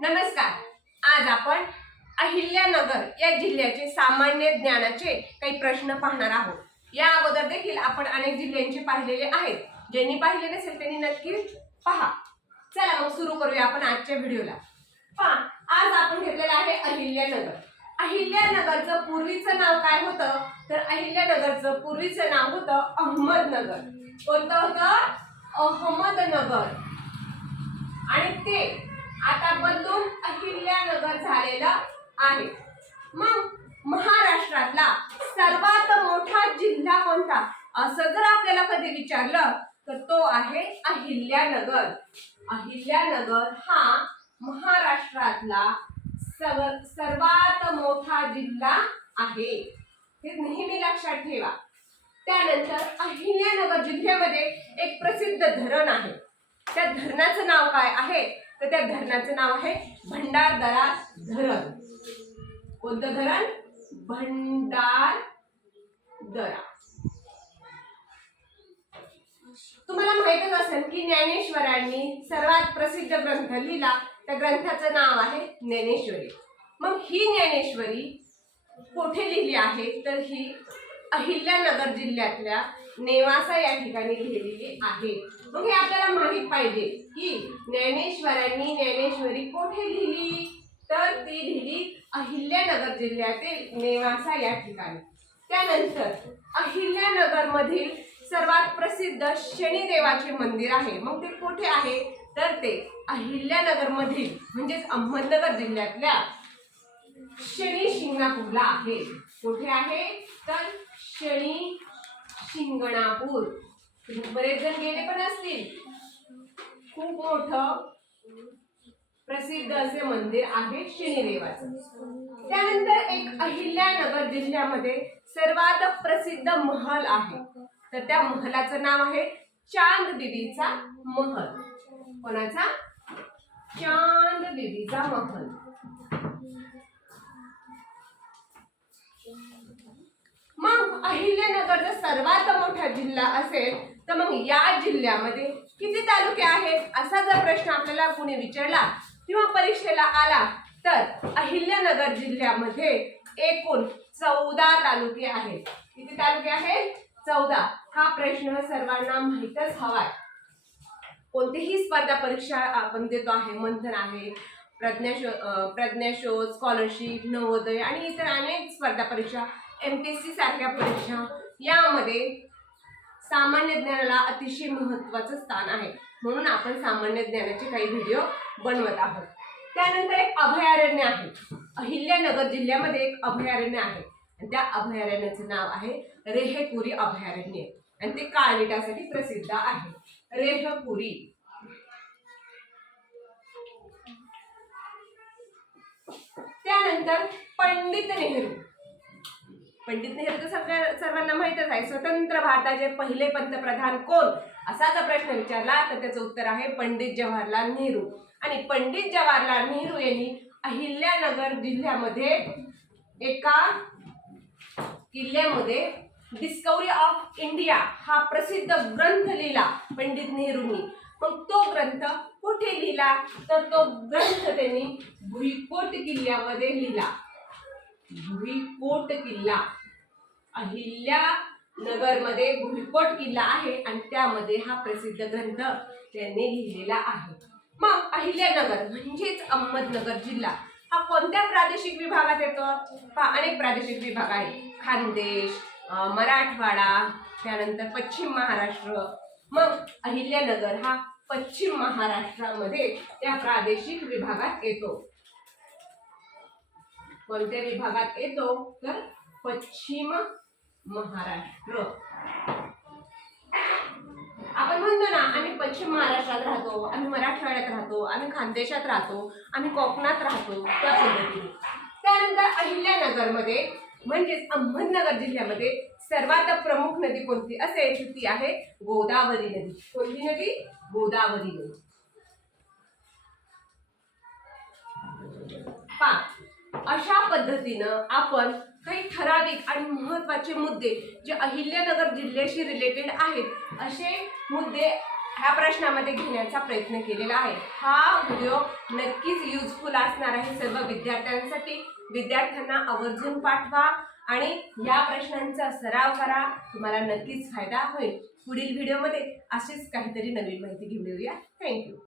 नमस्कार. आज आपण अहिल्यानगर या जिल्ह्याचे सामान्य ज्ञानाचे काही प्रश्न पाहणार आहोत. या अगोदर देखील आपण अनेक जिल्ह्यांचे पाहिलेले आहेत. ज्यांनी पाहिले नसेल त्यांनी नक्की पहा. चला मग सुरू करूया आपण आजच्या व्हिडिओला. पहा आज आपण घेतलेलं आहे अहिल्यानगर. अहिल्यानगरचं पूर्वीचं नाव काय होतं? तर अहिल्यानगरचं पूर्वीचं नाव होतं अहमदनगर. कोणतं होतं? अहमदनगर. आणि ते आता बदलून अहिल्यानगर झालेलं आहे मग महाराष्ट्रातला सर्वात मोठा जिल्हा कोणता असं जर आपल्याला कधी विचारलं तर तो आहे अहिल्यानगर. अहिल्यानगर हा महाराष्ट्रातला सव- सर्वात मोठा जिल्हा आहे. हे नेहमी लक्षात ठेवा. त्यानंतर अहिल्यानगर जिल्ह्यामध्ये एक प्रसिद्ध धरण आहे. त्या धरणाचं नाव काय आहे? तर त्या धरणाचं नाव आहे भंडारदरा धरण. कोणतं धरण? भंडारदरा तुम्हाला माहितच असेल की ज्ञानेश्वरांनी सर्वात प्रसिद्ध ग्रंथ लिहिला. त्या ग्रंथाचं नाव आहे ज्ञानेश्वरी. मग ही ज्ञानेश्वरी कोठे लिहिली आहे? तर ही अहिल्यानगर जिल्ह्यातल्या नेवासा या ठिकाणी लिहिलेली आहे. मग हे आपल्याला माहीत पाहिजे की ज्ञानेश्वरांनी ज्ञानेश्वरी कोठे लिहिली? तर ती लिहिली अहिल्यानगर जिल्ह्यातील नेवासा या ठिकाणी. त्यानंतर अहिल्यानगरमधील सर्वात प्रसिद्ध शनिदेवाचे मंदिर आहे. मग ते कुठे आहे? तर ते अहिल्यानगरमधील म्हणजेच अहमदनगर जिल्ह्यातल्या शनी शिंगणापूरला आहे. कुठे आहे? तर शनी शिंगणापूर. बरेच जण गेले पण असतील. खूप मोठं प्रसिद्ध असे मंदिर आहे शनिदेवाचं. त्यानंतर एक अहिल्यानगर जिल्ह्यामध्ये सर्वात प्रसिद्ध महल आहे. तर त्या महलाचं नाव आहे चांद बिबीचा महल. कोणाचा? चांद बिबीचा महल. मग अहिल्यानगर जर सर्वात मोठा जिल्हा असेल तर मग या जिल्ह्यामध्ये किती तालुके आहेत असा जर प्रश्न आपल्याला कुणी विचारला किंवा परीक्षेला आला तर अहिल्यानगर जिल्ह्यामध्ये एकूण चौदा तालुके आहेत. किती तालुके आहेत? चौदा. हा प्रश्न सर्वांना माहीतच हवाय. कोणतीही स्पर्धा परीक्षा आपण देतो आहे मंथन आहे प्रज्ञाशो प्रज्ञाशो स्कॉलरशिप नवोदय आणि इतर अनेक स्पर्धा परीक्षा एम पी एस सी सारख्या परीक्षा यामध्ये सामान्य ज्ञानाला अतिशय महत्त्वाचं स्थान आहे. म्हणून आपण सामान्य ज्ञानाचे काही व्हिडिओ बनवत आहोत. त्यानंतर एक अभयारण्य आहे. अहिल्यानगर जिल्ह्यामध्ये एक अभयारण्य आहे. आणि त्या अभयारण्याचं नाव आहे रेहेपुरी अभयारण्य. आणि ते काळविटासाठी प्रसिद्ध आहे. रेहपुरी. त्यानंतर पंडित नेहरू. पंडित नेहरू तर सगळ्या सर्वांना माहीतच आहे. स्वतंत्र भारताचे पहिले पंतप्रधान कोण? असा जर प्रश्न विचारला तर त्याचं उत्तर आहे पंडित जवाहरलाल नेहरू. आणि पंडित जवाहरलाल नेहरू यांनी अहिल्यानगर जिल्ह्यामध्ये एका किल्ल्यामध्ये डिस्कवरी ऑफ इंडिया हा प्रसिद्ध ग्रंथ लिहिला पंडित नेहरूंनी. मग तो ग्रंथ कुठे लिहिला? तर तो ग्रंथ त्यांनी भुईकोट किल्ल्यामध्ये लिहिला. भुईकोट किल्ला. अहिल्या नगरमध्ये भुईकोट किल्ला आहे आणि त्यामध्ये हा प्रसिद्ध ग्रंथ त्यांनी लिहिलेला आहे. मग अहिल्यानगर म्हणजेच अहमदनगर जिल्हा हा कोणत्या प्रादेशिक विभागात येतो? हा अनेक प्रादेशिक विभाग आहेत. खानदेश मराठवाडा त्यानंतर पश्चिम महाराष्ट्र. मग अहिल्यानगर हा पश्चिम महाराष्ट्रामध्ये त्या प्रादेशिक विभागात येतो. कोणत्या विभागात येतो? तर पश्चिम महाराष्ट्र. आपण म्हणतो ना आम्ही पश्चिम महाराष्ट्रात राहतो आम्ही मराठवाड्यात राहतो आम्ही खानदेशात राहतो आम्ही कोकणात राहतो त्या पद्धतीने. त्यानंतर अहिल्यानगरमध्ये म्हणजेच अहमदनगर जिल्ह्यामध्ये सर्वात प्रमुख नदी कोणती? असेल ती आहे गोदावरी नदी. कोणती नदी? गोदावरी नदी. पा अशा पद्धतीनं आपण काही ठराविक आणि महत्त्वाचे मुद्दे जे अहिल्यानगर जिल्ह्याशी रिलेटेड आहेत असे मुद्दे ह्या प्रश्नामध्ये घेण्याचा प्रयत्न केलेला आहे. हा व्हिडिओ नक्कीच युजफुल असणार आहे सर्व विद्यार्थ्यांसाठी. विद्यार्थ्यांना आवर्जून पाठवा आणि या प्रश्नांचा सराव करा. तुम्हाला नक्कीच फायदा होईल. पुढील व्हिडिओमध्ये अशीच काहीतरी नवीन माहिती घेऊन येऊया. थँक्यू